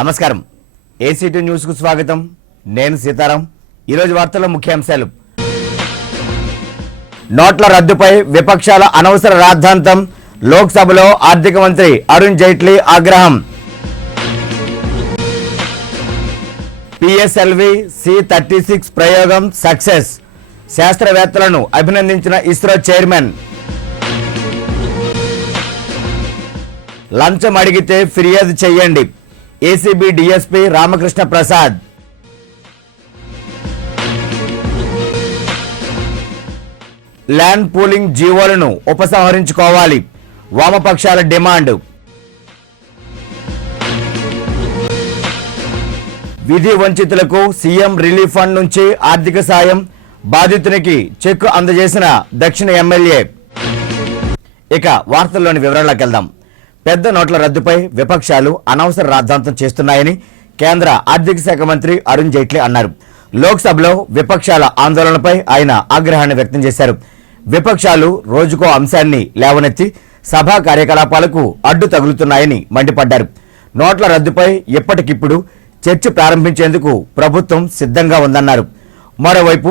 నమస్కారం. ACT news కు స్వాగతం. నేను సీతారాం. ఈరోజు వార్తల ముఖ్యాంశాలు. నోట్ల రద్దుపై విపక్షాల అనవసర రాద్ధాంతం. లోక్సభలో ఆర్థిక మంత్రి అరుణ్ జైట్లీ ఆగ్రహం. పిఎస్ఎల్వి C-36 ప్రయోగం సక్సెస్. శాస్త్రవేత్తలను అభినందించిన ఇస్రో చైర్మన్. లంచం అడిగితే ఫిర్యాదు చేయండి. ACB DSP Ramakrishna Prasad. Land pooling జీవోలను ఉపసంహరించుకోవాలి. వామపక్షాల డిమాండ్. విధి వంచితులకు సీఎం రిలీఫ్ ఫండ్ నుంచి ఆర్థిక సాయం. బాధితునికి చెక్కు అందజేసిన దక్షిణ ఎమ్మెల్యే. ఇక వార్తల్లోని వివరాల్లోకి వెళ్దాం. పెద్ద నోట్ల రద్దుపై విపక్షాలు అనవసర రాద్ధాంతం చేస్తున్నాయని కేంద్ర ఆర్థిక శాఖ మంత్రి అరుణ్ జైట్లీ అన్నారు. లోక్సభలో విపక్షాల ఆందోళనపై ఆయన ఆగ్రహాన్ని వ్యక్తం చేశారు. విపక్షాలు రోజుకో అంశాన్ని లేవనెత్తి సభా కార్యకలాపాలకు అడ్డు తగులుతున్నాయని మండిపడ్డారు. నోట్ల రద్దుపై ఇప్పటికిప్పుడు చర్చ ప్రారంభించేందుకు ప్రభుత్వం సిద్ధంగా ఉందన్నారు. మరోవైపు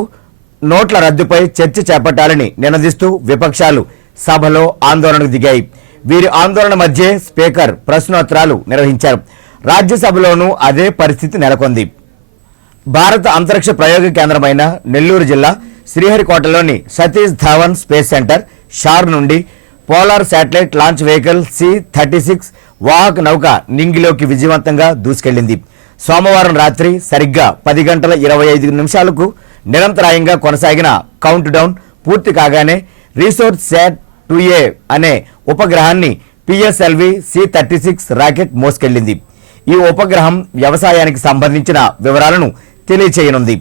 నోట్ల రద్దుపై చర్చ చేపట్టాలని నినదిస్తూ విపక్షాలు సభలో ఆందోళనకు దిగాయి. వీరి ఆందోళన మధ్య స్పీకర్ ప్రశ్నోత్తరాలు నిర్వహించారు. రాజ్యసభలోనూ అదే పరిస్థితి నెలకొంది. భారత అంతరిక్ష ప్రయోగ కేంద్రమైన నెల్లూరు జిల్లా శ్రీహరికోటలోని సతీష్ ధావన్ స్పేస్ సెంటర్ షార్ నుండి polar satellite launch vehicle C-36 వాహక నౌక నింగిలోకి విజయవంతంగా దూసుకెళ్లింది. సోమవారం రాత్రి సరిగ్గా 10 గంటల 25 నిమిషాలకు నిరంతరాయంగా కొనసాగిన కౌంట్ డౌన్ పూర్తి కాగానే రీసోర్స్ శాట్ 2A అనే ఉపగ్రహాన్ని పిఎస్ఎల్వి C-36 రాకెట్ మోసుకెళ్లింది. ఈ ఉపగ్రహం వ్యవసాయానికి సంబంధించిన వివరాలను తెలియచేయనుంది.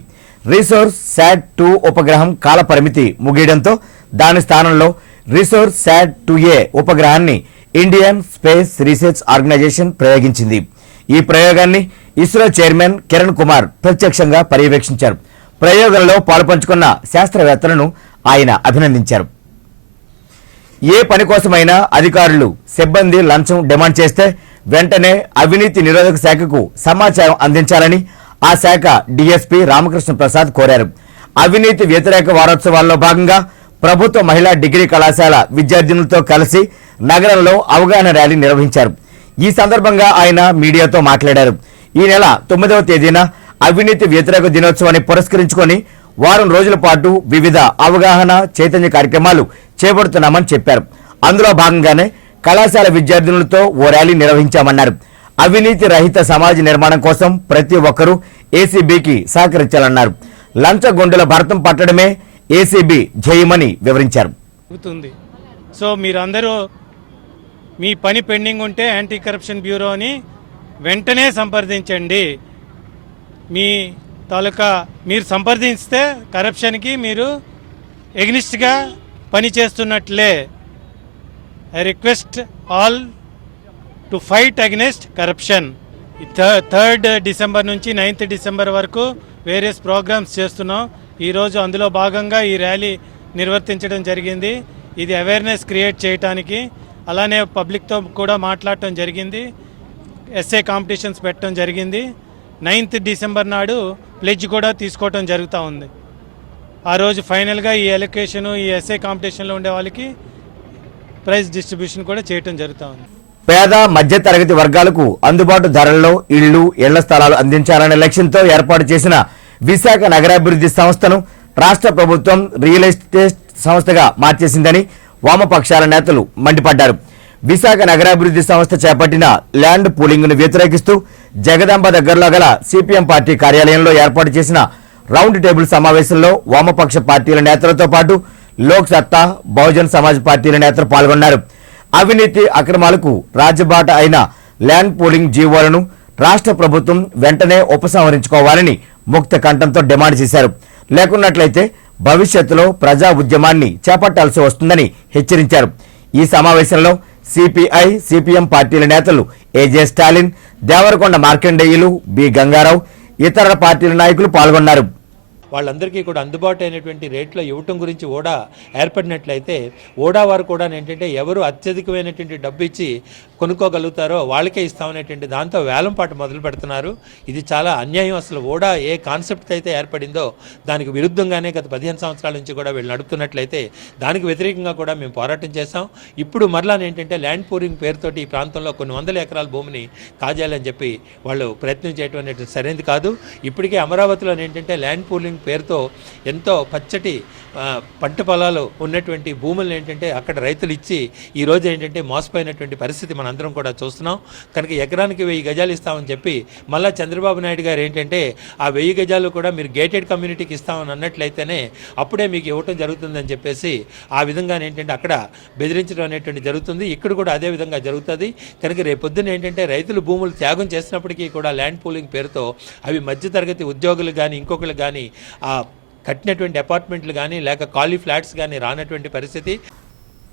రీసోర్స్ శాట్ 2 ఉపగ్రహం కాల పరిమితి ముగియడంతో దాని స్థానంలో రీసోర్స్ శాట్ 2A ఉపగ్రహాన్ని ఇండియన్ స్పేస్ రీసెర్చ్ ఆర్గనైజేషన్ ప్రయోగించింది. ఈ ప్రయోగాన్ని ఇస్రో చైర్మన్ కిరణ్ కుమార్ ప్రత్యక్షంగా పర్యవేక్షించారు. ప్రయోగంలో పాలుపంచుకున్న శాస్త్రవేత్తలను ఆయన అభినందించారు. ఏ పని కోసమైనా అధికారులు సిబ్బంది లంచం డిమాండ్ చేస్తే వెంటనే అవినీతి నిరోధక శాఖకు సమాచారం అందించాలని ఆ శాఖ డీఎస్పీ రామకృష్ణ ప్రసాద్ కోరారు. అవినీతి వ్యతిరేక వారోత్సవాల్లో భాగంగా ప్రభుత్వ మహిళా డిగ్రీ కళాశాల విద్యార్థినులతో కలిసి నగరంలో అవగాహన ర్యాలీ నిర్వహించారు. ఈ సందర్భంగా ఆయన మీడియాతో మాట్లాడారు. ఈ నెల 9వ తేదీన అవినీతి వ్యతిరేక దినోత్సవాన్ని పురస్కరించుకొని వారం రోజుల పాటు వివిధ అవగాహన చైతన్య కార్యక్రమాలు చేపడుతున్నామని చెప్పారు. అందులో భాగంగానే కళాశాల విద్యార్థినులతో ఓ ర్యాలీ నిర్వహించామన్నారు. అవినీతి రహిత సమాజ నిర్మాణం కోసం ప్రతి ఒక్కరూ ఏసీబీకి సహకరించాలన్నారు. లంచగొండుల భరతం పట్టడమే ఏసీబీ ధ్యేయమని వివరించారు. సో మీరందరూ మీ పని పెండింగ్ ఉంటే యాంటీ కరప్షన్ బ్యూరోని వెంటనే సంప్రదించండి. మీ తాలూకా మీరు సంప్రదిస్తే కరప్షన్కి మీరు ఎగ్నిస్ట్గా పని చేస్తున్నట్లే. I request all to fight against corruption. 3rd December నుంచి 9th డిసెంబర్ వరకు వేరియస్ ప్రోగ్రామ్స్ చేస్తున్నాం. ఈరోజు అందులో భాగంగా ఈ ర్యాలీ నిర్వర్తించడం జరిగింది. ఇది అవేర్నెస్ క్రియేట్ చేయడానికి, అలానే పబ్లిక్తో కూడా మాట్లాడటం జరిగింది. ఎస్ఏ కాంపిటీషన్స్ పెట్టడం జరిగింది. 9th డిసెంబర్ నాడు ప్లెడ్జ్ కూడా తీసుకోవటం జరుగుతూ ఉంది. ఆ రోజు ఫైనల్గా ఈ ఎలొకేషను ఈ ఎస్ఏ కాంపిటీషన్లో ఉండే వాళ్ళకి ప్రైజ్ డిస్ట్రిబ్యూషన్ కూడా చేయటం జరుగుతూ ఉంది. పేద మధ్య తరగతి వర్గాలకు అందుబాటు ధరల్లో ఇళ్ల స్థలాలు అందించాలనే లక్ష్యంతో ఏర్పాటు చేసిన విశాఖ నగరాభివృద్ధి సంస్థను రాష్ట్ర ప్రభుత్వం రియల్ ఎస్టేట్ సంస్థగా మార్చేసిందని వామపక్షాల నేతలు మండిపడ్డారు. విశాఖ నగరాభివృద్ధి సంస్థ చేపట్టిన ల్యాండ్ పూలింగ్ ను వ్యతిరేకిస్తూ జగదాంబ దగ్గరలో గల సిపిఎం పార్టీ కార్యాలయంలో ఏర్పాటు చేసిన రౌండ్ టేబుల్ సమావేశంలో వామపక్ష పార్టీల నేతలతో పాటు లోక్ సత్తా, బహుజన్ సమాజ్ పార్టీల నేతలు పాల్గొన్నారు. అవినీతి అక్రమాలకు రాజబాట అయిన ల్యాండ్ పూలింగ్ జీవోలను రాష్ట్ర ప్రభుత్వం వెంటనే ఉపసంహరించుకోవాలని ముక్త కంఠంతో డిమాండ్ చేశారు. లేకున్నట్లయితే భవిష్యత్తులో ప్రజా ఉద్యమాన్ని చేపట్టాల్సి వస్తుందని హెచ్చరించారు. ఈ సమావేశంలో సిపిఐ, సిపిఎం పార్టీల నేతలు ఏజే స్టాలిన్, దేవరకొండ మార్కండేయులు, బి గంగారావు, ఇతర పార్టీల నాయకులు పాల్గొన్నారు. వాళ్ళందరికీ కూడా అందుబాటు అయినటువంటి రేట్లో ఇవ్వటం గురించి ఓడా ఏర్పడినట్లయితే ఓడా వారు కూడా ఏంటంటే ఎవరు అత్యధికమైనటువంటి డబ్బు ఇచ్చి కొనుక్కోగలుగుతారో వాళ్ళకే ఇస్తామనేటువంటి దాంతో వేలంపాట మొదలు పెడుతున్నారు. ఇది చాలా అన్యాయం. అసలు ఓడా ఏ కాన్సెప్ట్ అయితే ఏర్పడిందో దానికి విరుద్ధంగానే గత 15 సంవత్సరాల నుంచి కూడా వీళ్ళు నడుపుతున్నట్లయితే దానికి వ్యతిరేకంగా కూడా మేము పోరాటం చేస్తాం. ఇప్పుడు మరలా ఏంటంటే ల్యాండ్ పూరింగ్ పేరుతోటి ఈ ప్రాంతంలో కొన్ని వందల ఎకరాల భూమిని కాజేయాలని చెప్పి వాళ్ళు ప్రయత్నం చేయడం అనేది సరైనది కాదు. ఇప్పటికే అమరావతిలో ఏంటంటే ల్యాండ్ పూలింగ్ పేరుతో ఎంతో పచ్చటి పంట పొలాలు ఉన్నటువంటి భూములను ఏంటంటే అక్కడ రైతులు ఇచ్చి ఈరోజు ఏంటంటే మోసపోయినటువంటి పరిస్థితి మనందరం కూడా చూస్తున్నాం. కనుక ఎకరానికి 1000 గజాలు ఇస్తామని చెప్పి మళ్ళీ చంద్రబాబు నాయుడు గారు ఏంటంటే ఆ 1000 గజాలు కూడా మీరు గేటెడ్ కమ్యూనిటీకి ఇస్తామని అన్నట్లయితేనే అప్పుడే మీకు ఇవ్వటం జరుగుతుందని చెప్పేసి ఆ విధంగా ఏంటంటే అక్కడ బెదిరించడం అనేటువంటి జరుగుతుంది. ఇక్కడ కూడా అదే విధంగా జరుగుతుంది. కనుక రేపొద్దున ఏంటంటే రైతులు భూములు త్యాగం చేసినప్పటికీ కూడా ల్యాండ్ పూలింగ్ పేరుతో అవి మధ్యతరగతి ఉద్యోగులు కానీ ఇంకొకరు కానీ ఆ కట్టినటువంటి అపార్ట్మెంట్లు కానీ లేక ఖాళీ ఫ్లాట్స్ కానీ రానటువంటి పరిస్థితి.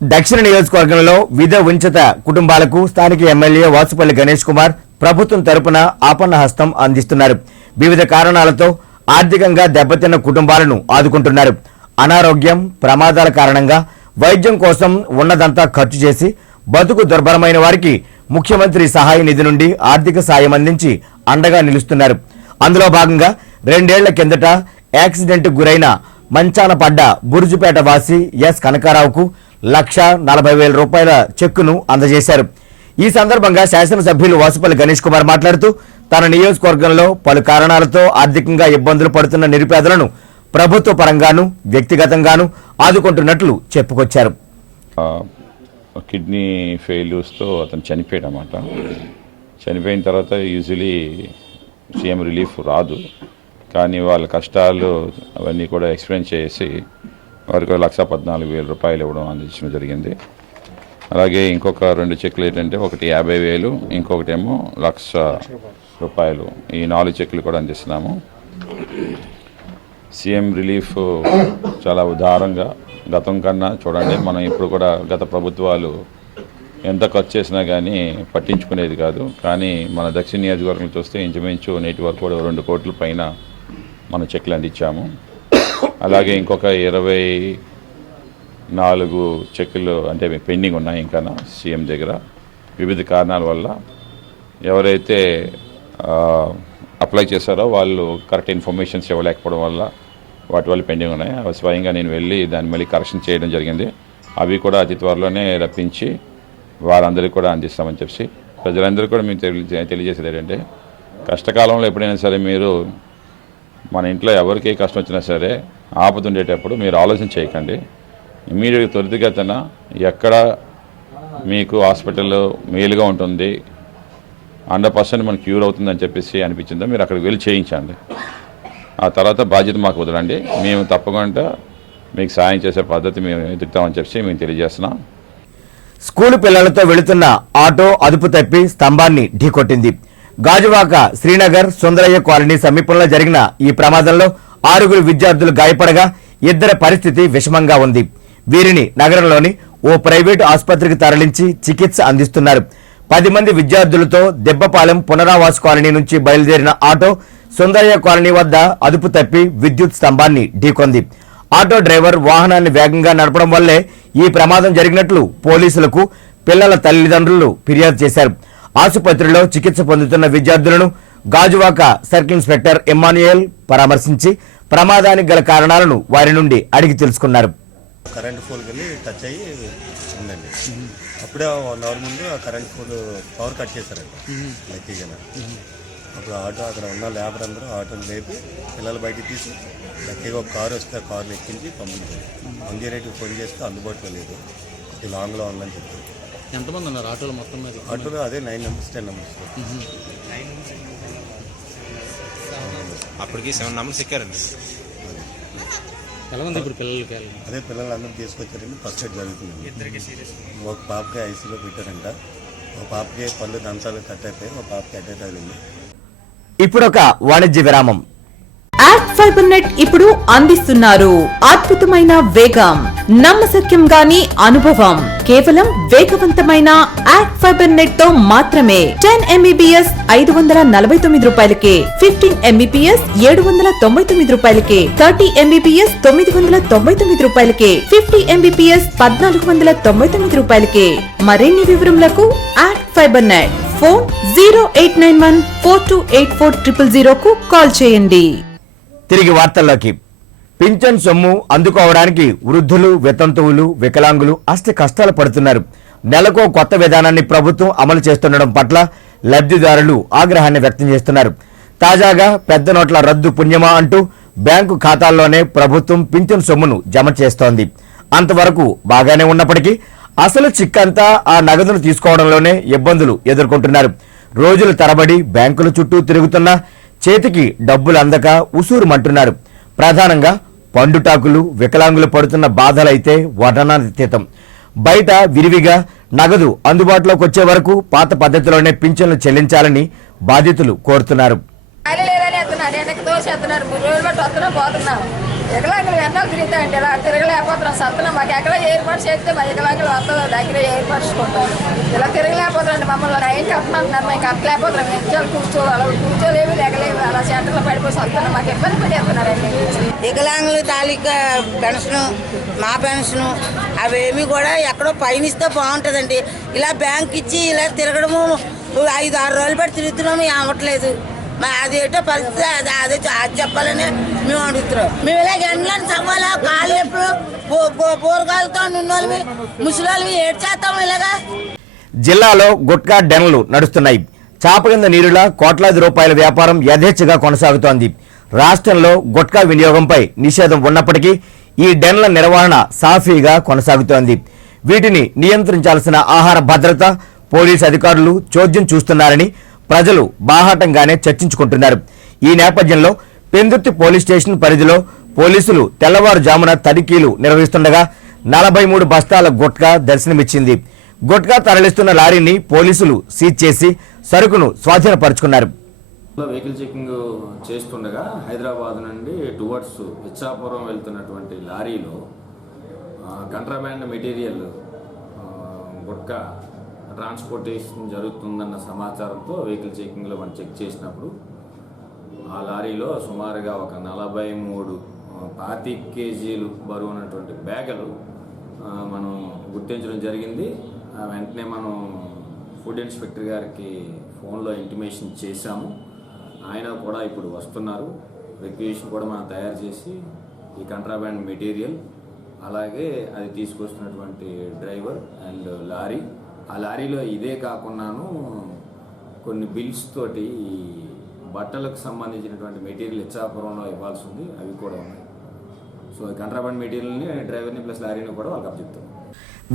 దక్షిణ నియోజకవర్గంలో విధ ఉంచిత కుటుంబాలకు స్థానిక ఎమ్మెల్యే వాసుపల్లి గణేష్ కుమార్ ప్రభుత్వం తరపున ఆపన్న హస్తం అందిస్తున్నారు. వివిధ కారణాలతో ఆర్థికంగా దెబ్బతిన్న కుటుంబాలను ఆదుకుంటున్నారు. అనారోగ్యం, ప్రమాదాల కారణంగా వైద్యం కోసం ఉన్నదంతా ఖర్చు చేసి బతుకు దుర్భరమైన వారికి ముఖ్యమంత్రి సహాయ నిధి నుండి ఆర్థిక సాయం అందించి అండగా నిలుస్తున్నారు. అందులో భాగంగా 2 ఏళ్ల కిందట యాక్సిడెంట్ గురైన మంచాన పడ్డ బురుజుపేట వాసి ఎస్ కనకారావుకు 1,40,000 రూపాయల చెక్కును అందజేశారు. ఈ సందర్భంగా శాసనసభ్యులు వాసుపల్లి గణేష్ కుమార్ మాట్లాడుతూ తన నియోజకవర్గంలో పలు కారణాలతో ఆర్థికంగా ఇబ్బందులు పడుతున్న నిరుపేదలను ప్రభుత్వ పరంగాను వ్యక్తిగతంగాను ఆదుకుంటున్నట్లు చెప్పుకొచ్చారు. కిడ్నీ ఫెయిల్యూర్స్తో అతను చనిపోయాడు అన్నమాట. చనిపోయిన తర్వాత యూజువలీ సీఎం రిలీఫ్ రాదు, కానీ వాళ్ళ కష్టాలు అవన్నీ కూడా ఎక్స్ప్లెయిన్ చేసి వారికి 1,14,000 రూపాయలు ఇవ్వడం అందించడం జరిగింది. అలాగే ఇంకొక 2 చెక్కులు ఏంటంటే ఒకటి 50,000, ఇంకొకటి ఏమో 1,00,000 రూపాయలు. ఈ 4 చెక్కులు కూడా అందిస్తున్నాము. సీఎం రిలీఫ్ చాలా ఉదారంగా గతం కన్నా చూడండి, మనం ఇప్పుడు కూడా గత ప్రభుత్వాలు ఎంత ఖర్చు చేసినా కానీ పట్టించుకునేది కాదు. కానీ మన దక్షిణ నియోజకవర్గం చూస్తే ఇంచుమించు నేటి వరకు కూడా 2 కోట్ల పైన మన చెక్లు అందించాము. అలాగే ఇంకొక 24 చెక్కులు అంటే పెండింగ్ ఉన్నాయి ఇంకా సీఎం దగ్గర. వివిధ కారణాల వల్ల ఎవరైతే అప్లై చేశారో వాళ్ళు కరెక్ట్ ఇన్ఫర్మేషన్స్ ఇవ్వలేకపోవడం వల్ల వాటి వల్ల పెండింగ్ ఉన్నాయి. అవి స్వయంగా నేను వెళ్ళి దాన్ని మళ్ళీ కరెక్షన్ చేయడం జరిగింది. అవి కూడా అతి త్వరలోనే రప్పించి వారందరికీ కూడా అందిస్తామని చెప్పి ప్రజలందరూ కూడా మీకు తెలియజేసేది ఏంటంటే, కష్టకాలంలో ఎప్పుడైనా సరే మీరు మన ఇంట్లో ఎవరికి కష్టం వచ్చినా సరే ఆపతుండేటప్పుడు మీరు ఆలోచన చేయకండి. ఇమ్మీడియట్గా త్వరితగతిన ఎక్కడ మీకు హాస్పిటల్లో మేలుగా ఉంటుంది, 100% మనకు క్యూర్ అవుతుందని చెప్పేసి అనిపించిందో మీరు అక్కడికి వెళ్ళి చేయించండి. ఆ తర్వాత బాధ్యత మాకు వదలండి. మేము తప్పకుండా మీకు సాయం చేసే పద్ధతి మేము ఎదుగుతామని చెప్పి మేము తెలియజేస్తున్నాం. స్కూలు పిల్లలతో వెళుతున్న ఆటో అదుపు తప్పి స్తంభాన్ని ఢీకొట్టింది. గాజువాక శ్రీనగర్ సుందరయ్య కాలనీ సమీపంలో జరిగిన ఈ ప్రమాదంలో 6 విద్యార్థులు గాయపడగా 2 పరిస్థితి విషమంగా ఉంది. వీరిని నగరంలోని ఓ ప్రైవేటు ఆసుపత్రికి తరలించి చికిత్స అందిస్తున్నారు. 10 మంది విద్యార్థులతో దెబ్బపాలెం పునరావాస కాలనీ నుంచి బయలుదేరిన ఆటో సుందరయ్య కాలనీ వద్ద అదుపు తప్పి విద్యుత్ స్తంభాన్ని ఢీకొంది. ఆటో డ్రైవర్ వాహనాన్ని వేగంగా నడపడం వల్లే ఈ ప్రమాదం జరిగినట్లు పోలీసులకు పిల్లల తల్లిదండ్రులు ఫిర్యాదు చేశారు. ఆసుపత్రిలో చికిత్స పొందుతున్న విద్యార్థులను గాజువాక సర్కిల్ ఇన్స్పెక్టర్ ఎమ్మాన్యుయల్ పరామర్శించి ప్రమాదానికి గల కారణాలను వారి నుండి అడిగి తెలుసుకున్నారు. కరెంట్ పోల్ వెళ్ళి టచ్ అయ్యి ఉందండి. అప్పుడే 1 అవర్ ముందు ఆ కరెంట్ పోల్ పవర్ కట్ చేశారండి లక్కీగా. అప్పుడు ఆటో అక్కడ ఉన్న లేబర్ అందరూ ఆటోని లేపి పిల్లలు బయటికి తీసి లక్కీగా ఒక కారు వస్తే ఆ కారుని ఎక్కించి పంపించారు. 108కి ఫోన్ చేస్తే అందుబాటులో లేదు, ఇది లాంగ్లో ఉందని చెప్పారు. ఎంతమంది ఉన్నారు ఆటోలో మొత్తం మీద? ఆటోలో అదే 9 మెంబర్స్ 10 మెంబర్స్. అప్పటికి 7 మెంబర్స్ ఎక్కారండి. ఎలా ఉంది ఇప్పుడు పిల్లలకి? అదే పిల్లలందరూ తీసుకొచ్చారండి. ఫస్ట్ ఎయిడ్ జరుగుతుంది. ఒక పాపకి ఐసీలో పెట్టారంట, ఒక పాపకి పళ్ళు దంతాలు కట్ అయిపోయి, ఒక పాపకి అటాక్ అయింది. ఇప్పుడొక వాణిజ్య విరామం. యాక్ట్ ఫైబర్ నెట్ ఇప్పుడు అందిస్తున్నారు అద్భుతమైన వేగం, నమ్మశక్యం గాని అనుభవం. కేవలం వేగవంతమైన యాక్ట్ ఫైబర్ నెట్ తో మాత్రమే 10 MBPS 549 రూపాయలకే, 15 MBPS 799 రూపాయలకే, 30 MBPS 999 రూపాయలకే, 50 MBPS 1499 రూపాయలకే. మరిన్ని వివరములకు యాక్ట్ ఫైబర్ నెట్. ఫోన్ 0891428400 కు కాల్ చేయండి. తిరిగి వార్తల్లోకి. పింఛన్ సొమ్ము అందుకోవడానికి వృద్ధులు, వితంతువులు, వికలాంగులు అష్ట కష్టాలు పడుతున్నారు. నెలకో కొత్త విధానాన్ని ప్రభుత్వం అమలు చేస్తుండడం పట్ల లబ్ధిదారులు ఆగ్రహాన్ని వ్యక్తం చేస్తున్నారు. తాజాగా పెద్ద నోట్ల రద్దు పుణ్యమా అంటూ బ్యాంకు ఖాతాల్లోనే ప్రభుత్వం పింఛన్ సొమ్మును జమ చేస్తోంది. అంతవరకు బాగానే ఉన్నప్పటికీ అసలు చిక్కంతా ఆ నగదును తీసుకోవడంలోనే ఇబ్బందులు ఎదుర్కొంటున్నారు. రోజుల తరబడి బ్యాంకుల చుట్టూ తిరుగుతున్నా చేతికి డబ్బులు అందక ఉసూరుమంటున్నారు. ప్రధానంగా పండుటాకులు, వికలాంగులు పడుతున్న బాధలైతే వర్ణనాతీతం. బయట విరివిగా నగదు అందుబాటులోకి వచ్చే వరకు పాత పద్ధతిలోనే పింఛన్లు చెల్లించాలని బాధితులు కోరుతున్నారు. వికలాంగులు ఎన్నో తిరుగుతాయండి, ఇలా తిరగలేకపోతున్నాం. సత్తున్నాం, మాకు ఎక్కడ ఏర్పాటు చేస్తే మా వికలాంగులు వస్తుందో దగ్గర ఏర్పరచుకుంటాం. ఇలా తిరగలేకపోతున్నాండి, మమ్మల్ని రైన్ కట్టమంటున్నారు. మేము కట్టలేకపోతున్నాం. ఎంచాలు కూర్చోలేవి, లేగలేవి, అలా సెంటర్లో పడిపోయి వస్తున్నాం. మాకు ఇబ్బంది పడేస్తున్నారండి. వికలాంగులు తాలూకా పెన్షను, మా పెన్షను అవేమి కూడా ఎక్కడో పైన ఇస్తే బాగుంటుందండి. ఇలా బ్యాంక్ ఇచ్చి ఇలా తిరగడము 5-6 రోజులు పడి తిరుగుతున్నాము, అవ్వట్లేదు. అదేటో పరిస్థితి, అదే చెప్పాలని మేము అడుగుతున్నాం. మేము ఇలా ఎండలను చవ్వాలా, కాళ్ళు ఎప్పుడు బోరగాలతో ఉన్నోళ్ళవి, ముసలి ఏడ్చేస్తాము. ఇలాగా జిల్లాలో గుట్కా డెన్లు నడుస్తున్నాయి. చాప కింద నీరులా కోట్లాది రూపాయల వ్యాపారం యథేచ్ఛగా కొనసాగుతోంది. రాష్ట్రంలో గుట్కా వినియోగంపై నిషేధం ఉన్నప్పటికీ ఈ డెన్ల నిర్వహణ సాఫీగా కొనసాగుతోంది. వీటిని నియంత్రించాల్సిన ఆహార భద్రత, పోలీసు అధికారులు చోద్యం చూస్తున్నారని ప్రజలు బాహాటంగానే చర్చించుకుంటున్నారు. ఈ నేపథ్యంలో పెందుర్తి పోలీస్ స్టేషన్ పరిధిలో పోలీసులు తెల్లవారుజామున తనిఖీలు నిర్వహిస్తుండగా 43 బస్తాల గుట్కా దర్శనమిచ్చింది. గుట్కా తరలిస్తున్న లారీని పోలీసులు సీజ్ చేసి సరుకును స్వాధీనపరుచుకున్నారు. వెహికల్ చెకింగ్ చేస్తుండగా హైదరాబాద్ నుండి టువర్డ్స్ ఇచ్చాపురం వెళ్తున్నటువంటి లారీలో కంట్రాబ్యాండ్ మెటీరియల్ గుట్కా ట్రాన్స్పోర్టేషన్ జరుగుతుందన్న సమాచారంతో వెహికల్ చెకింగ్లో మనం చెక్ చేసినప్పుడు ఆ లారీలో సుమారుగా ఒక 43 25 కేజీలు బరువు ఉన్నటువంటి బ్యాగులు మనం గుర్తించడం జరిగింది. వెంటనే మనం ఫుడ్ ఇన్స్పెక్టర్ గారికి ఫోన్లో ఇంటిమేషన్ చేశాము. ఆయన కూడా ఇప్పుడు వస్తున్నారు. రిక్వెషన్ కూడా మనం తయారు చేసి ఈ కంట్రాబ్యాండ్ మెటీరియల్, అలాగే అది తీసుకొస్తున్నటువంటి డ్రైవర్ అండ్ లారీ, ఆ లారీలో ఇదే కాకున్నాను కొన్ని బిల్స్ తోటి బట్టలకు సంబంధించినటువంటి మెటీరియల్ ఇచ్చాపురంలో ఇవ్వాల్సి ఉంది, అవి కూడా ఉన్నాయి. సో కంట్రాబ్యాండ్ మెటీరియల్ని డ్రైవర్ని ప్లస్ లారీని కూడా వాళ్ళకి అప్పచెప్తాం.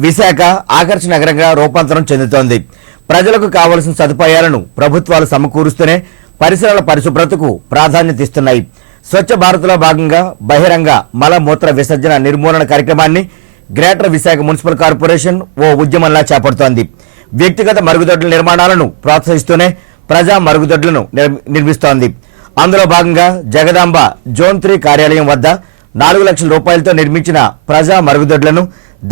విశాఖ ఆకర్షణ నగరంగా రూపాంతరం చెందుతోంది. ప్రజలకు కావలసిన సదుపాయాలను ప్రభుత్వాలు సమకూరుస్తూనే పరిసరాల పరిశుభ్రతకు ప్రాధాన్యత ఇస్తున్నాయి. స్వచ్ఛ భారత్లో భాగంగా బహిరంగ మలమూత్ర విసర్జన నిర్మూలన కార్యక్రమాన్ని గ్రేటర్ విశాఖ మున్సిపల్ కార్పొరేషన్ ఓ ఉద్యమంలా చేపడుతోంది. వ్యక్తిగత మరుగుదొడ్ల నిర్మాణాలను ప్రోత్సహిస్తూనే ప్రజా మరుగుదొడ్లను నిర్మిస్తోంది. అందులో భాగంగా జగదాంబ జోన్ 3 కార్యాలయం వద్ద 4 లక్షల రూపాయలతో నిర్మించిన ప్రజా మరుగుదొడ్లను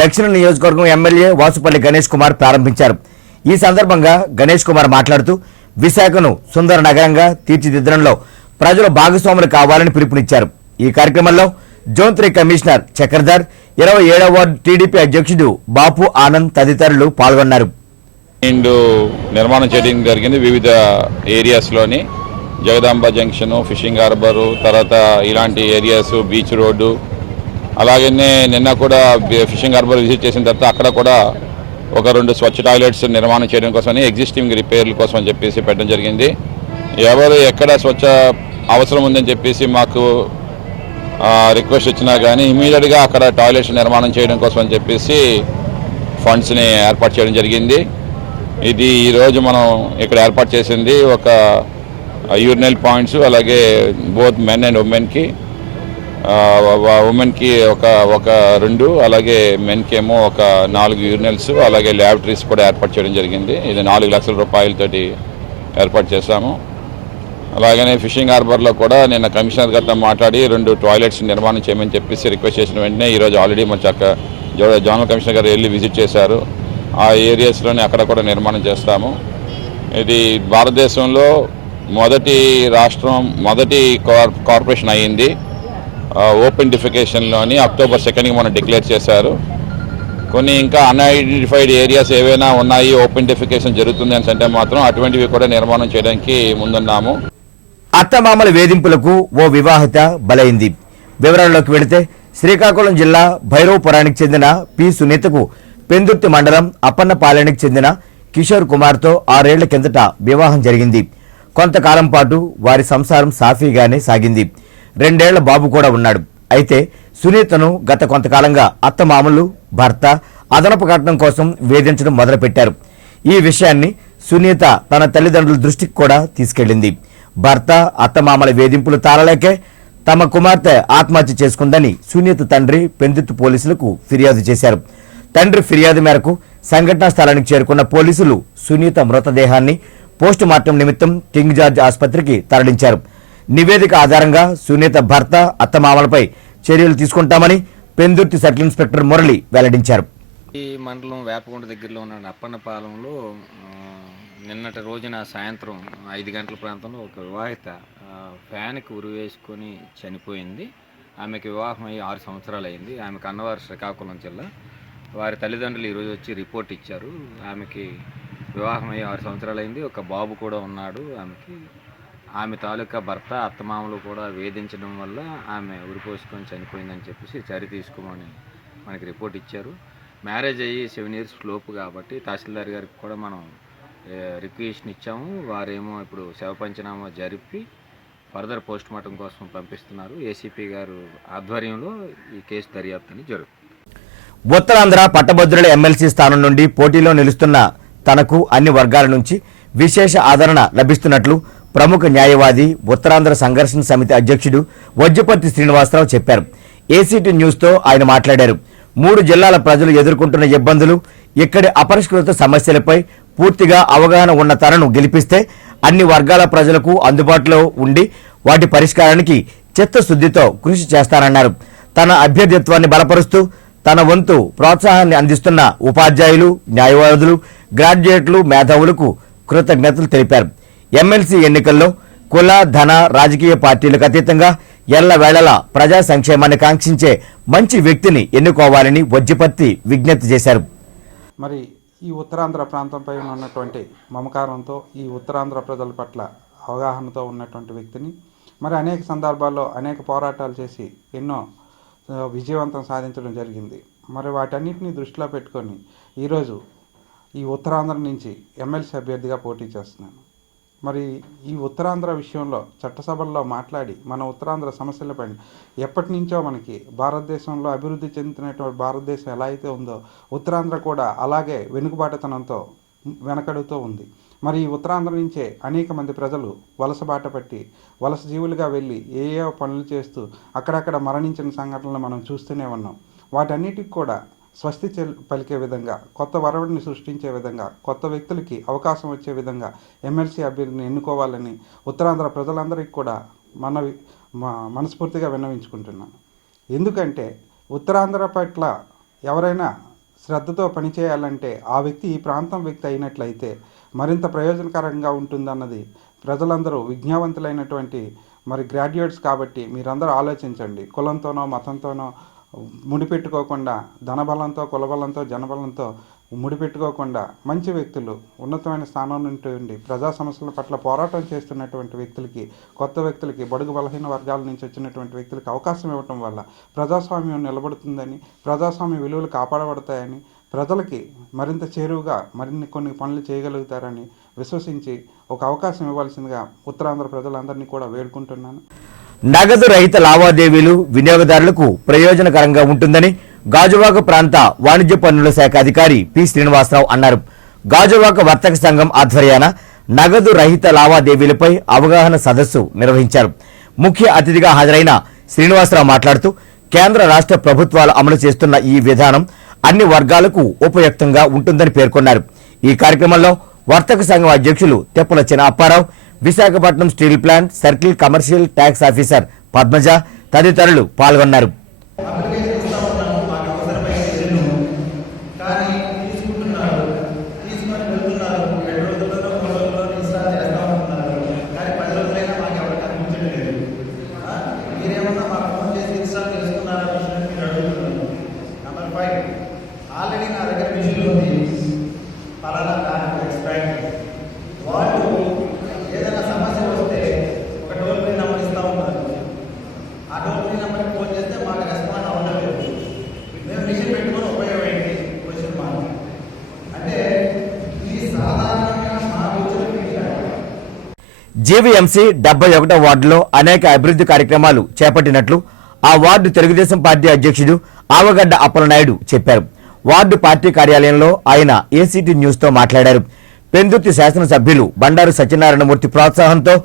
దక్షిణ నియోజకవర్గం ఎమ్మెల్యే వాసుపల్లి గణేష్ కుమార్ ప్రారంభించారు. ఈ సందర్భంగా గణేష్ కుమార్ మాట్లాడుతూ విశాఖను సుందర నగరంగా తీర్చిదిద్దడంలో ప్రజలు భాగస్వాములు కావాలని పిలుపునిచ్చారు. ఈ కార్యక్రమంలో జోన్ 3 కమిషనర్ చక్రధర్, 27వ వార్డు టీడీపీ అధ్యక్షుడు బాపు ఆనంద్ తదితరులు పాల్గొన్నారు. నిర్మాణం చేయడం జరిగింది వివిధ ఏరియాస్లోని. జగదాంబ జంక్షను, ఫిషింగ్ హార్బరు, తర్వాత ఇలాంటి ఏరియాస్, బీచ్ రోడ్డు, అలాగే నిన్న కూడా ఫిషింగ్ హార్బర్ విజిట్ చేసిన తర్వాత అక్కడ కూడా ఒక 2 స్వచ్ఛ టాయిలెట్స్ నిర్మాణం చేయడం కోసమని ఎగ్జిస్టింగ్ రిపేర్ల కోసం అని చెప్పేసి పెట్టడం జరిగింది. ఎవరు ఎక్కడ స్వచ్ఛ అవసరం ఉందని చెప్పేసి మాకు రిక్వెస్ట్ వచ్చినా కానీ ఇమీడియట్గా అక్కడ టాయిలెట్స్ నిర్మాణం చేయడం కోసం అని చెప్పేసి ఫండ్స్ని ఏర్పాటు చేయడం జరిగింది. ఇది ఈరోజు మనం ఇక్కడ ఏర్పాటు చేసింది ఒక యూరినల్ పాయింట్స్, అలాగే బోత్ మెన్ అండ్ ఉమెన్కి ఒక 2, అలాగే మెన్కి ఏమో ఒక 4 యూరినల్స్, అలాగే ల్యాబరేటరీస్ కూడా ఏర్పాటు చేయడం జరిగింది. ఇది 4 లక్షల రూపాయలతోటి ఏర్పాటు చేశాము. అలాగనే ఫిషింగ్ హార్బర్లో కూడా నిన్న కమిషనర్ గారితో మాట్లాడి 2 టాయిలెట్స్ నిర్మాణం చేయమని చెప్పేసి రిక్వెస్ట్ చేసిన వెంటనే ఈరోజు ఆల్రెడీ మన జోనల్ కమిషనర్ గారు వెళ్ళి విజిట్ చేశారు. ఆ ఏరియాస్లోనే అక్కడ కూడా నిర్మాణం చేస్తాము. ఇది భారతదేశంలో మొదటి కార్పొరేషన్ అయ్యింది. ఓపెన్ డిఫికేషన్లోని అక్టోబర్ 2కి మనం డిక్లేర్ చేశారు. కొన్ని ఇంకా అన్ఐడెంటిఫైడ్ ఏరియాస్ ఏవైనా ఉన్నాయి, ఓపెన్ డెఫికేషన్ జరుగుతుంది అని అంటే మాత్రం అటువంటివి కూడా నిర్మాణం చేయడానికి ముందున్నాము. అత్తమామల వేధింపులకు ఓ వివాహిత బలైంది. వివరాల్లోకి వెళితే శ్రీకాకుళం జిల్లా భైరవపురానికి చెందిన పి సునీతకు పెందుర్తి మండలం అప్పన్నపాలెనికి చెందిన కిషోర్ కుమార్తో 6 ఏళ్ల కిందట వివాహం జరిగింది. కొంతకాలం పాటు వారి సంసారం సాఫీగానే సాగింది. 2 ఏళ్ల బాబు కూడా ఉన్నాడు. అయితే సునీతను గత కొంతకాలంగా అత్తమామలు, భర్త అదనపు కట్నం కోసం వేధించడం మొదలుపెట్టారు. ఈ విషయాన్ని సునీత తన తల్లిదండ్రుల దృష్టికి కూడా తీసుకెళ్లింది. భర్త అత్తమామల వేధింపులు తాళలేకే తమ కుమార్తె ఆత్మహత్య చేసుకుందని సునీత తండ్రి పెందుర్తి పోలీసులకు ఫిర్యాదు చేశారు. తండ్రి ఫిర్యాదు మేరకు సంఘటనా స్థలానికి చేరుకున్న పోలీసులు సునీత మృతదేహాన్ని పోస్టుమార్టం నిమిత్తం కింగ్ జార్జ్ ఆసుపత్రికి తరలించారు. నివేదిక ఆధారంగా సునీత భర్త అత్తమామలపై చర్యలు తీసుకుంటామని పెందుర్తి సర్కిల్ ఇన్స్పెక్టర్ మురళి వెల్లడించారు. ఈ మండలం వేపకొండ దగ్గరలో ఉన్న అప్పన్నపాలెంలో నిన్నటి రోజున సాయంత్రం 5 గంటల ప్రాంతంలో ఒక వివాహిత ఫ్యాన్కి ఉరివేసుకొని చనిపోయింది. ఆమెకి వివాహం అయ్యి 6 సంవత్సరాలు అయింది. ఆమెకు అన్నవారు శ్రీకాకుళం జిల్లా. వారి తల్లిదండ్రులు ఈరోజు వచ్చి రిపోర్ట్ ఇచ్చారు. ఆమెకి వివాహం అయ్యి 6 సంవత్సరాలు అయింది. ఒక బాబు కూడా ఉన్నాడు ఆమెకి. ఆమె తాలూకా భర్త అత్తమామలు కూడా వేధించడం వల్ల ఆమె ఉరిపోసుకొని చనిపోయిందని చెప్పేసి చర్య తీసుకోమని మనకి రిపోర్ట్ ఇచ్చారు. మ్యారేజ్ అయ్యి 7 ఇయర్స్ లోపు కాబట్టి తహసీల్దార్ గారికి కూడా మనం రిక్వెషన్ ఇచ్చాము. వారేమో ఇప్పుడు శవ పంచనామా జరిపి ఫర్దర్ పోస్ట్మార్టం కోసం పంపిస్తున్నారు. ఏసీపీ గారు ఆధ్వర్యంలో ఈ కేసు దర్యాప్తుని జరుగుతుంది. ఉత్తరాంధ్ర పట్టభద్రుల ఎమ్మెల్సీ స్థానం నుండి పోటీలో నిలుస్తున్న తనకు అన్ని వర్గాల నుంచి విశేష ఆదరణ లభిస్తున్నట్లు ప్రముఖ న్యాయవాది ఉత్తరాంధ్ర సంఘర్షణ సమితి అధ్యక్షుడు వజ్జపర్తి శ్రీనివాసరావు చెప్పారు. ఏసీటీ న్యూస్తో ఆయన మాట్లాడారు. 3 జిల్లాల ప్రజలు ఎదుర్కొంటున్న ఇబ్బందులు, ఇక్కడి అపరిష్కృత సమస్యలపై పూర్తిగా అవగాహన ఉన్న తనను గెలిపిస్తే అన్ని వర్గాల ప్రజలకు అందుబాటులో ఉండి వాటి పరిష్కారానికి చిత్తశుద్ధితో కృషి చేస్తానన్నారు. తన అభ్యర్థిత్వాన్ని బలపరుస్తూ తన వంతు ప్రోత్సాహాన్ని అందిస్తున్న ఉపాధ్యాయులు, న్యాయవాదులు, గ్రాడ్యుయేట్లు, మేధావులకు కృతజ్ఞతలు తెలిపారు. ఎమ్మెల్సీ ఎన్నికల్లో కుల, ధన, రాజకీయ పార్టీలకు అతీతంగా ఎల్లవేళలా ప్రజా సంక్షేమాన్ని కాంక్షించే మంచి వ్యక్తిని ఎన్నుకోవాలని వజ్జపర్తి విజ్ఞప్తి చేశారు. మరి ఈ ఉత్తరాంధ్ర ప్రాంతంపై ఉన్నటువంటి మమకారంతో, ఈ ఉత్తరాంధ్ర ప్రజల పట్ల అవగాహనతో ఉన్నటువంటి వ్యక్తిని మరి అనేక సందర్భాల్లో అనేక పోరాటాలు చేసి ఎన్నో విజయవంతం సాధించడం జరిగింది. మరి వాటన్నిటిని దృష్టిలో పెట్టుకొని ఈరోజు ఈ ఉత్తరాంధ్ర నుంచి ఎమ్మెల్సీ అభ్యర్థిగా పోటీ చేస్తున్నాను. మరి ఈ ఉత్తరాంధ్ర విషయంలో చట్టసభల్లో మాట్లాడి మన ఉత్తరాంధ్ర సమస్యలపై ఎప్పటి నుంచో మనకి భారతదేశంలో అభివృద్ధి చెందుతున్నటువంటి భారతదేశం ఎలా అయితే ఉందో ఉత్తరాంధ్ర కూడా అలాగే వెనుకబాటుతనంతో వెనకడుతూ ఉంది. మరి ఈ ఉత్తరాంధ్ర నుంచే అనేక మంది ప్రజలు వలస బాట పట్టి వలస జీవులుగా వెళ్ళి ఏ పనులు చేస్తూ అక్కడక్కడ మరణించిన సంఘటనలు మనం చూస్తూనే ఉన్నాం. వాటన్నిటికి కూడా స్వస్తి పలికే విధంగా, కొత్త వరవడిని సృష్టించే విధంగా, కొత్త వ్యక్తులకి అవకాశం వచ్చే విధంగా ఎమ్మెల్సీ అభ్యర్థిని ఎన్నుకోవాలని ఉత్తరాంధ్ర ప్రజలందరికీ కూడా మనస్ఫూర్తిగా విన్నవించుకుంటున్నాను. ఎందుకంటే ఉత్తరాంధ్ర పట్ల ఎవరైనా శ్రద్ధతో పనిచేయాలంటే ఆ వ్యక్తి ఈ ప్రాంతం వ్యక్తి అయినట్లయితే మరింత ప్రయోజనకరంగా ఉంటుందన్నది ప్రజలందరూ విజ్ఞావంతులైనటువంటి మరి గ్రాడ్యుయేట్స్ కాబట్టి మీరందరూ ఆలోచించండి. కులంతోనో మతంతోనో ముడిపెట్టుకోకుండా, ధనబలంతో, కులబలంతో, జనబలంతో ముడిపెట్టుకోకుండా మంచి వ్యక్తులు ఉన్నతమైన స్థానం నుండి ప్రజా సమస్యల పట్ల పోరాటం చేస్తున్నటువంటి వ్యక్తులకి, కొత్త వ్యక్తులకి, బడుగు బలహీన వర్గాల నుంచి వచ్చినటువంటి వ్యక్తులకి అవకాశం ఇవ్వటం వల్ల ప్రజాస్వామ్యం నిలబడుతుందని, ప్రజాస్వామ్య విలువలు కాపాడబడతాయని, ప్రజలకి మరింత చేరువుగా కొన్ని పనులు చేయగలుగుతారని విశ్వసించి ఒక అవకాశం ఇవ్వాల్సిందిగా ఉత్తరాంధ్ర ప్రజలందరినీ కూడా వేడుకుంటున్నాను. నగదు రహిత లావాదేవీలు వినియోగదారులకు ప్రయోజనకరంగా ఉంటుందని గాజువాక ప్రాంత వాణిజ్య పన్నుల శాఖ అధికారి పి శ్రీనివాసరావు అన్నారు. గాజువాక వర్తక సంఘం ఆధ్వర్యాన నగదు రహిత లావాదేవీలపై అవగాహన సదస్సు నిర్వహించారు. ముఖ్య అతిథిగా హాజరైన శ్రీనివాసరావు మాట్లాడుతూ కేంద్ర రాష్ట్ర ప్రభుత్వాలు అమలు చేస్తున్న ఈ విధానం అన్ని వర్గాలకు ఉపయుక్తంగా ఉంటుందని పేర్కొన్నారు. ఈ కార్యక్రమంలో వర్తక సంఘం అధ్యక్షులు తెప్పల చిన Apparao, Visakhapatnam steel plant circle commercial tax officer Padmaja తదితరులు పాల్గొన్నారు. ఆల్రెడీ జీవీఎంసీ 71వ వార్డులో అనేక అభివృద్ధి కార్యక్రమాలు చేపట్టినట్లు ఆ వార్డు తెలుగుదేశం పార్టీ అధ్యక్షుడు ఆవగడ్డ అప్పలనాయుడు చెప్పారు. వార్డు పార్టీ కార్యాలయంలో ఆయన ఏసీటీ న్యూస్తో మాట్లాడారు. పెందుర్తి శాసనసభ్యులు బండారు సత్యనారాయణమూర్తి ప్రోత్సాహంతో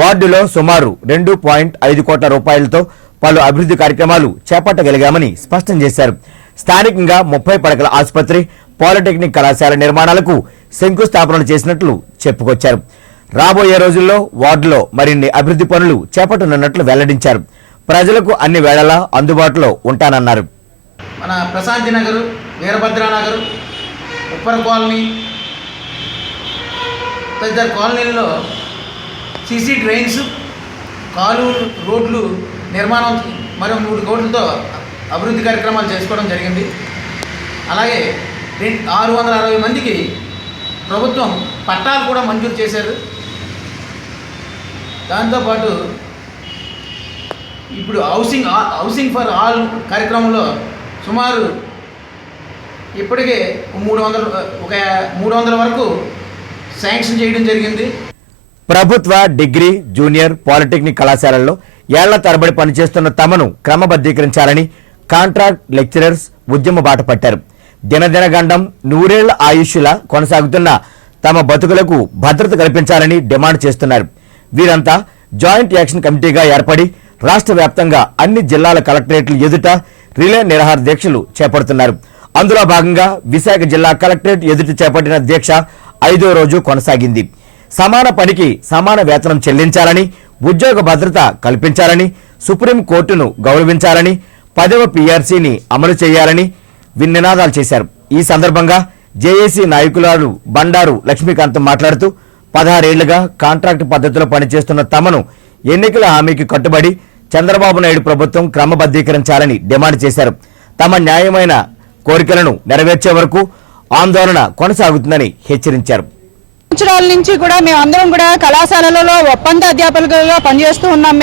వార్డులో సుమారు 2.5 కోట్ల రూపాయలతో పలు అభివృద్ధి కార్యక్రమాలు చేపట్టగలిగామని స్పష్టం చేశారు. స్థానికంగా 30 పడకల ఆసుపత్రి, పాలిటెక్నిక్ కళాశాల నిర్మాణాలకు శంకుస్థాపనలు చేసినట్లు చెప్పుకొచ్చారు. రాబోయే రోజుల్లో వార్డులో మరిన్ని అభివృద్ధి పనులు చేపట్టనున్నట్లు వెల్లడించారు. ప్రజలకు అన్ని వేళలా అందుబాటులో ఉంటానన్నారు. మన ప్రశాంతి నగర్, వీరభద్రానగర్, ఉప్పర కాలనీ తదితర కాలనీల్లో సీసీ డ్రైన్స్, కాలువలు, రోడ్లు నిర్మాణం మరో 3 కోట్లతో అభివృద్ధి కార్యక్రమాలు చేసుకోవడం జరిగింది. అలాగే 660 మందికి ప్రభుత్వం పట్టాలు కూడా మంజూరు చేశారు. దాంతోపాటు ఇప్పుడు హౌసింగ్ ఫర్ ఆల్ కార్యక్రమంలో సుమారు ఇప్పటికే 300 వరకు శాంక్షన్ చేయడం జరిగింది. ప్రభుత్వ డిగ్రీ, జూనియర్, పాలిటెక్నిక్ కళాశాలల్లో ఏళ్ల తరబడి పనిచేస్తున్న తమను క్రమబద్ధీకరించాలని కాంట్రాక్ట్ లెక్చరర్స్ ఉద్యమ బాట పట్టారు. దినదిన గండం 100 ఏళ్ల ఆయుష్లా కొనసాగుతున్న తమ బతుకులకు భద్రత కల్పించాలని డిమాండ్ చేస్తున్నారు. వీరంతా జాయింట్ యాక్షన్ కమిటీగా ఏర్పడి రాష్ట్ర వ్యాప్తంగా అన్ని జిల్లాల కలెక్టరేట్ల ఎదుట రిలే నిరాహార దీక్షలు చేపడుతున్నారు. అందులో భాగంగా విశాఖ జిల్లా కలెక్టరేట్ ఎదుట చేపట్టిన దీక్ష 5వ రోజు కొనసాగింది. సమాన పనికి సమాన వేతనం చెల్లించాలని, ఉద్యోగ భద్రత కల్పించాలని, సుప్రీం కోర్టును గౌరవించాలని, 10వ PRCని అమలు చేయాలని నినాదాలు చేశారు. ఈ సందర్భంగా జేఏసీ నాయకురాలు బండారు లక్ష్మీకాంతం మాట్లాడుతూ 16 ఏళ్లుగా కాంట్రాక్ట్ పద్ధతిలో పనిచేస్తున్న తమను ఎన్నికల హామీకి కట్టుబడి చంద్రబాబు నాయుడు ప్రభుత్వం క్రమబద్ధీకరించాలని డిమాండ్ చేశారు. తమ న్యాయమైన కోరికలను నెరవేర్చే వరకు ఆందోళన కొనసాగుతుందని హెచ్చరించారు. సంవత్సరాల నుంచి కూడా మేమందరం కూడా కళాశాలలో ఒప్పంద అధ్యాపకులుగా పనిచేస్తూ ఉన్నాం.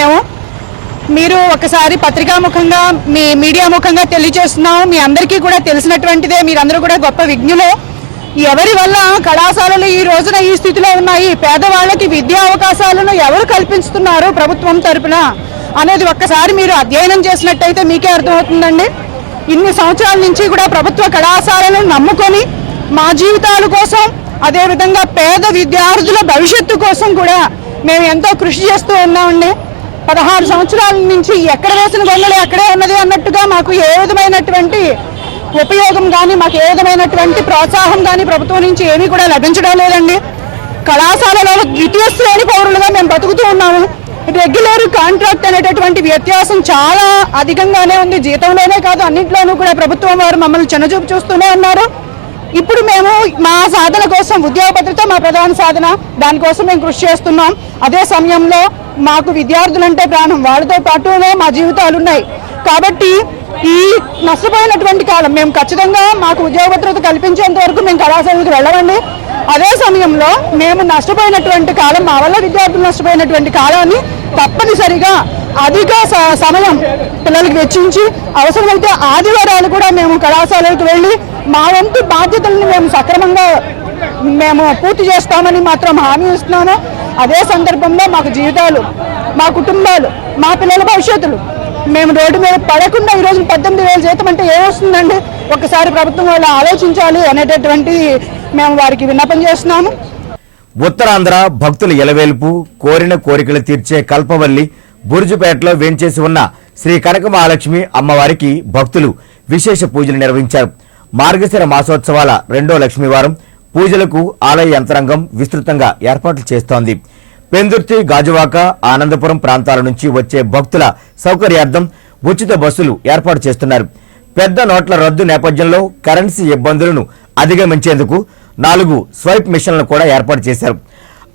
మీరు ఒకసారి పత్రికాముఖంగా, మీ మీడియా ముఖంగా తెలియజేస్తున్నాం. మీ అందరికీ కూడా తెలిసినటువంటిదే. మీరందరూ కూడా గొప్ప విజ్ఞులు. ఎవరి వల్ల కళాశాలలు ఈ రోజున ఈ స్థితిలో ఉన్నాయి, పేదవాళ్ళకి విద్యా అవకాశాలను ఎవరు కల్పిస్తున్నారు ప్రభుత్వం తరపున అనేది ఒక్కసారి మీరు అధ్యయనం చేసినట్టయితే మీకే అర్థమవుతుందండి. ఇన్ని సంవత్సరాల నుంచి కూడా ప్రభుత్వ కళాశాలను నమ్ముకొని మా జీవితాల కోసం, అదేవిధంగా పేద విద్యార్థుల భవిష్యత్తు కోసం కూడా మేము ఎంతో కృషి చేస్తూ ఉన్నామండి. 16 సంవత్సరాల నుంచి ఎక్కడ వేసిన గొంగళి అక్కడే ఉన్నది అన్నట్టుగా మాకు ఏ విధమైనటువంటి ఉపయోగం కానీ, మాకు ఏ విధమైనటువంటి ప్రోత్సాహం కానీ ప్రభుత్వం నుంచి ఏమీ కూడా లభించడం లేదండి. కళాశాలలో ద్వితీయ శ్రేణి పౌరులుగా మేము బతుకుతూ ఉన్నాము. రెగ్యులర్ కాంట్రాక్ట్ అనేటటువంటి వ్యత్యాసం చాలా అధికంగానే ఉంది. జీతంలోనే కాదు, అన్నింటిలోనూ కూడా ప్రభుత్వం వారు మమ్మల్ని చిన్నచూపు చూస్తూనే ఉన్నారు. ఇప్పుడు మేము మా సాధన కోసం, ఉద్యోగ భద్రత మా ప్రధాన సాధన, దానికోసం మేము కృషి చేస్తున్నాం. అదే సమయంలో మాకు విద్యార్థులంటే ప్రాణం, వాళ్ళతో పాటునే మా జీవితాలు ఉన్నాయి. కాబట్టి ఈ నష్టపోయినటువంటి కాలం మేము ఖచ్చితంగా మాకు ఉద్యోగ భద్రత కల్పించేంత వరకు మేము కళాశాలకు వెళ్ళవండి. అదే సమయంలో మేము నష్టపోయినటువంటి కాలం, మా వల్ల విద్యార్థులు నష్టపోయినటువంటి కాలాన్ని తప్పనిసరిగా అధిక సమయం పిల్లలకు వెచ్చించి, అవసరమైతే ఆదివారాలు కూడా మేము కళాశాలకు వెళ్ళి మా వంతు బాధ్యతలను మేము సక్రమంగా పూర్తి చేస్తామని మాత్రం హామీ ఇస్తున్నాము. అదే సందర్భంలో మాకు జీవితాలు, మా కుటుంబాలు, మా పిల్లల భవిష్యత్తులు, మేము రోడ్డు మీద పడకుండా ఈరోజు 18,000 జీతం అంటే ఏమొస్తుందండి? ఒక్కసారి ప్రభుత్వం వాళ్ళు ఆలోచించాలి అనేటటువంటి మేము వారికి విన్నపం చేస్తున్నాము. ఉత్తరాంధ్ర భక్తుల ఎలవేల్పు, కోరిన కోరికలు తీర్చే కల్పవల్లి బురుజుపేటలో వేంచేసి ఉన్న శ్రీ కనక మహాలక్ష్మి అమ్మవారికి భక్తులు విశేష పూజలు నిర్వహించారు. మార్గశిర మాసోత్సవాల 2వ లక్ష్మీవారం పూజలకు ఆలయ యంత్రాంగం విస్తృతంగా ఏర్పాట్లు చేస్తోంది. పెందుర్తి, గాజువాక, ఆనందపురం ప్రాంతాల నుంచి వచ్చే భక్తుల సౌకర్యార్థం ఉచిత బస్సులు ఏర్పాటు చేస్తున్నారు. పెద్ద నోట్ల రద్దు నేపథ్యంలో కరెన్సీ ఇబ్బందులను అధిగమించేందుకు 4 స్వైప్ మిషన్లను కూడా ఏర్పాటు చేశారు.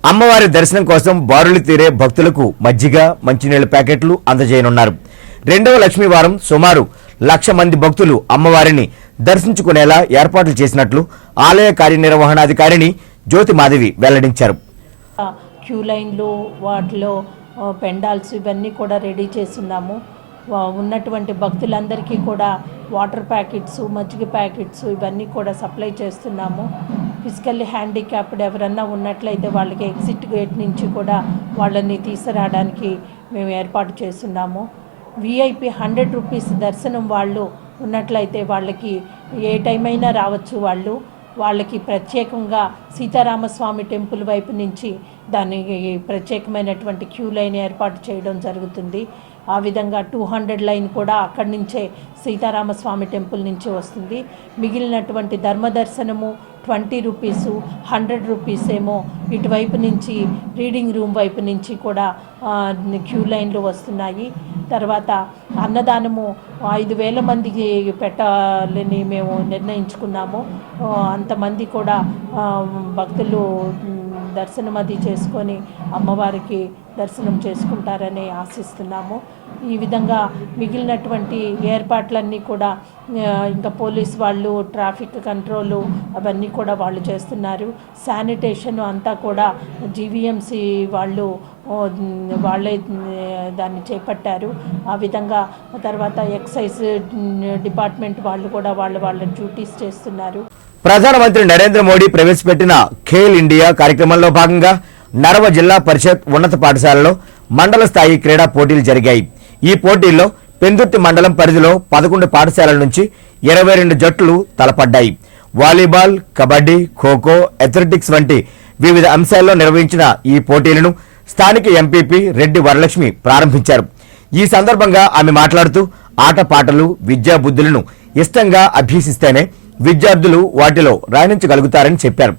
అమ్మవారి దర్శనం కోసం బారులు తీరే భక్తులకు మజ్జిగ, మంచినీళ్ల ప్యాకెట్లు అందజేయనున్నారు. 2వ లక్ష్మీవారం సుమారు 1,00,000 మంది భక్తులు అమ్మవారిని దర్శించుకునేలా ఏర్పాట్లు చేసినట్లు ఆలయ కార్యనిర్వహణాధికారిని జ్యోతి మాధవి వెల్లడించారు. క్యూ లైన్లు, వాటిలో పెండాల్స్ ఇవన్నీ కూడా రెడీ చేస్తున్నాము. ఉన్నటువంటి భక్తులందరికీ కూడా వాటర్ ప్యాకెట్స్, మజ్జిగ ప్యాకెట్స్ ఇవన్నీ కూడా సప్లై చేస్తున్నాము. ఫిజికల్లీ హ్యాండిక్యాప్డ్ ఎవరన్నా ఉన్నట్లయితే వాళ్ళకి ఎగ్జిట్ గేట్ నుంచి కూడా వాళ్ళని తీసుకురావడానికి మేము ఏర్పాటు చేస్తున్నాము. VIP 100 రూపీస్ దర్శనం వాళ్ళు ఉన్నట్లయితే వాళ్ళకి ఏ టైం అయినా రావచ్చు. వాళ్ళకి ప్రత్యేకంగా సీతారామస్వామి టెంపుల్ వైపు నుంచి దానికి ప్రత్యేకమైనటువంటి క్యూ లైన్ ఏర్పాటు చేయడం జరుగుతుంది. ఆ విధంగా 200 లైన్ కూడా అక్కడి నుంచే సీతారామస్వామి టెంపుల్ నుంచి వస్తుంది. మిగిలినటువంటి ధర్మదర్శనము 20 రూపీస్, 100 రూపీస్ ఏమో ఇటువైపు నుంచి రీడింగ్ రూమ్ వైపు నుంచి కూడా క్యూ లైన్లు వస్తున్నాయి. తర్వాత అన్నదానము 5,000 మందికి పెట్టాలని మేము నిర్ణయించుకున్నాము. అంతమంది కూడా భక్తులు దర్శనం అది చేసుకొని అమ్మవారికి దర్శనం చేసుకుంటారని ఆశిస్తున్నాము. ఈ విధంగా మిగిలినటువంటి ఏర్పాట్లన్నీ కూడా ఇంకా పోలీస్ వాళ్ళు, ట్రాఫిక్ కంట్రోలు అవన్నీ కూడా వాళ్ళు చేస్తున్నారు. శానిటేషన్ అంతా కూడా GVMC వాళ్ళే దాన్ని చేపట్టారు. ఆ విధంగా తర్వాత ఎక్సైజ్ డిపార్ట్మెంట్ వాళ్ళు కూడా వాళ్ళ డ్యూటీస్ చేస్తున్నారు. ప్రధానమంత్రి నరేంద్ర మోడీ ప్రవేశపెట్టిన ఖేల్ ఇండియా కార్యక్రమంలో భాగంగా నర్వ జిల్లా పరిషత్ ఉన్నత పాఠశాలలో మండల స్థాయి క్రీడా పోటీలు జరిగాయి. ఈ పోటీల్లో పెందుర్తి మండలం పరిధిలో 11 పాఠశాలల నుంచి 22 జట్లు తలపడ్డాయి. వాలీబాల్, కబడ్డీ, ఖోఖో, అథ్లెటిక్స్ వంటి వివిధ అంశాల్లో నిర్వహించిన ఈ పోటీలను స్థానిక ఎంపీపీ రెడ్డి వరలక్ష్మి ప్రారంభించారు. ఈ సందర్భంగా ఆమె మాట్లాడుతూ ఆటపాటలు, విద్యా బుద్ధులను ఇష్టంగా అభ్యసిస్తేనే విద్యార్థులు వాటిలో రాణించగలుగుతారని చెప్పారు.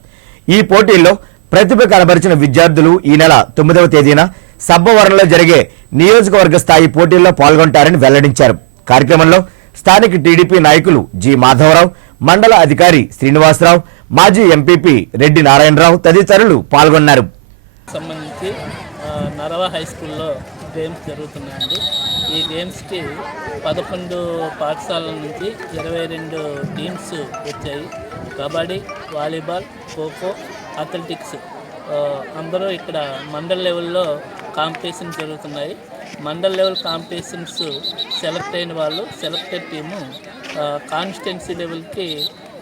ఈ పోటీల్లో ప్రతిభ కనబరిచిన విద్యార్థులు ఈ నెల 9వ తేదీన సబ్బవరంలో జరిగే నియోజకవర్గ స్థాయి పోటీల్లో పాల్గొంటారని వెల్లడించారు. కార్యక్రమంలో స్థానిక టీడీపీ నాయకులు జి మాధవరావు, మండల అధికారి శ్రీనివాసరావు, మాజీ ఎంపీపీ రెడ్డి నారాయణరావు తదితరులు పాల్గొన్నారు. సంబంధించి నరవ హై స్కూల్లో గేమ్స్ జరుగుతున్నాయండి. ఈ గేమ్స్కి 11 పాఠశాలల నుంచి 22 టీమ్స్ వచ్చాయి. కబడ్డీ, వాలీబాల్, ఖోఖో, అథ్లెటిక్స్ అందరూ ఇక్కడ మండల్ లెవెల్లో కాంపిటీషన్స్ జరుగుతున్నాయి. మండల్ లెవెల్ కాంపిటీషన్స్ సెలెక్ట్ అయిన వాళ్ళు, సెలెక్టెడ్ టీము కాన్స్టిట్యున్సీ లెవెల్కి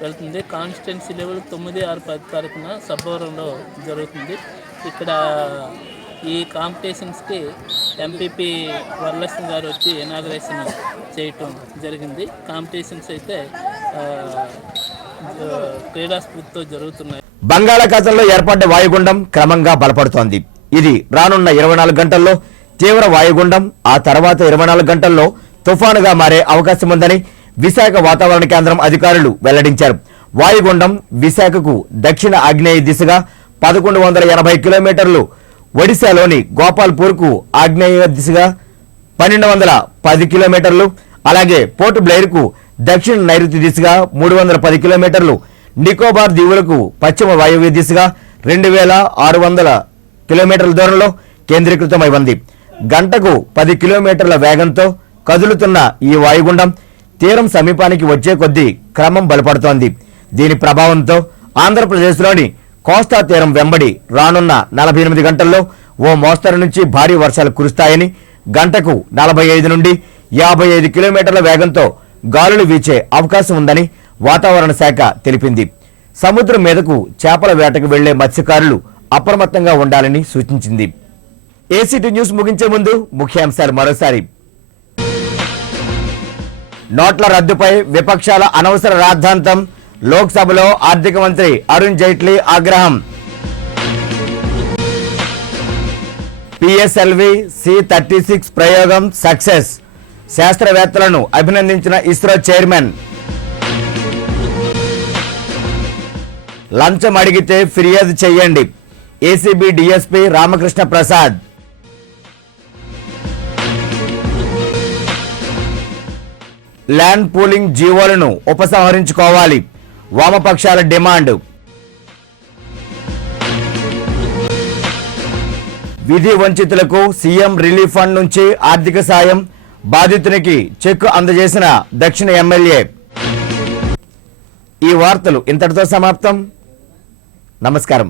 వెళ్తుంది. కాన్స్టిట్యున్సీ లెవెల్ 9, 6, 10 తారీఖున సబ్బవరంలో జరుగుతుంది. ఇక్కడ ఈ కాంపిటీషన్స్కి ఎంపీపీ వరలక్ష్మి గారు వచ్చి ఇనాగరేషన్ చేయటం జరిగింది. కాంపిటీషన్స్ అయితే క్రీడా స్ఫూర్తితో జరుగుతున్నాయి. బంగాళాఖాతంలో ఏర్పడ్డ వాయుగుండం క్రమంగా బలపడుతోంది. ఇది రానున్న 24 గంటల్లో తీవ్ర వాయుగుండం, ఆ తర్వాత 24 గంటల్లో తుఫానుగా మారే అవకాశం ఉందని విశాఖ వాతావరణ కేంద్రం అధికారులు వెల్లడించారు. వాయుగుండం విశాఖకు దక్షిణ ఆగ్నేయ దిశగా 1180 కిలోమీటర్లు, ఒడిశాలోని గోపాల్పూర్కు ఆగ్నేయ దిశగా 1210 కిలోమీటర్లు, అలాగే పోర్ట్ బ్లెయిర్కు దక్షిణ నైరుతి దిశగా 310 కిలోమీటర్లు, నికోబార్ దీవులకు పశ్చిమ వాయువ్య దిశగా 2600 కిలోమీటర్ల దూరంలో కేంద్రీకృతమై ఉంది. గంటకు 10 కిలోమీటర్ల వేగంతో కదులుతున్న ఈ వాయుగుండం తీరం సమీపానికి వచ్చే కొద్దీ క్రమం బలపడుతోంది. దీని ప్రభావంతో ఆంధ్రప్రదేశ్లోని కోస్తా తీరం వెంబడి రానున్న 48 గంటల్లో ఓ మోస్తరు నుంచి భారీ వర్షాలు కురుస్తాయని, గంటకు 45 నుండి 55 కిలోమీటర్ల వేగంతో గాలులు వీచే అవకాశం ఉందని వాతావరణ శాఖ తెలిపింది. సముద్రం మీదకు చేపల వేటకు వెళ్లే మత్స్యకారులు అప్రమత్తంగా ఉండాలని సూచించింది. ఏసీటీ న్యూస్ ముగించే ముందు ముఖ్యాంశాలు మరోసారి. నోట్ల రద్దుపై విపక్షాల అనవసర రాద్ధాంతం, లోక్సభలో ఆర్థిక మంత్రి అరుణ్ జైట్లీ ఆగ్రహం. PSLV C-36 ప్రయోగం సక్సెస్, శాస్త్రవేత్తలను అభినందించిన ఇస్రో చైర్మన్. లంచం అడిగితే ఫిర్యాదు చేయండి, ACB DSP Ramakrishna Prasad. Land pooling జీవోలను ఉపసంహరించుకోవాలి, వామపక్షాల డిమాండ్. విధి వంచితులకు సీఎం రిలీఫ్ ఫండ్ నుంచి ఆర్థిక సాయం, బాధితునికి చెక్కు అందజేసిన దక్షిణ ఎమ్మెల్యే. ఈ వార్తలు ఇంతటితో సమాప్తం. నమస్కారం.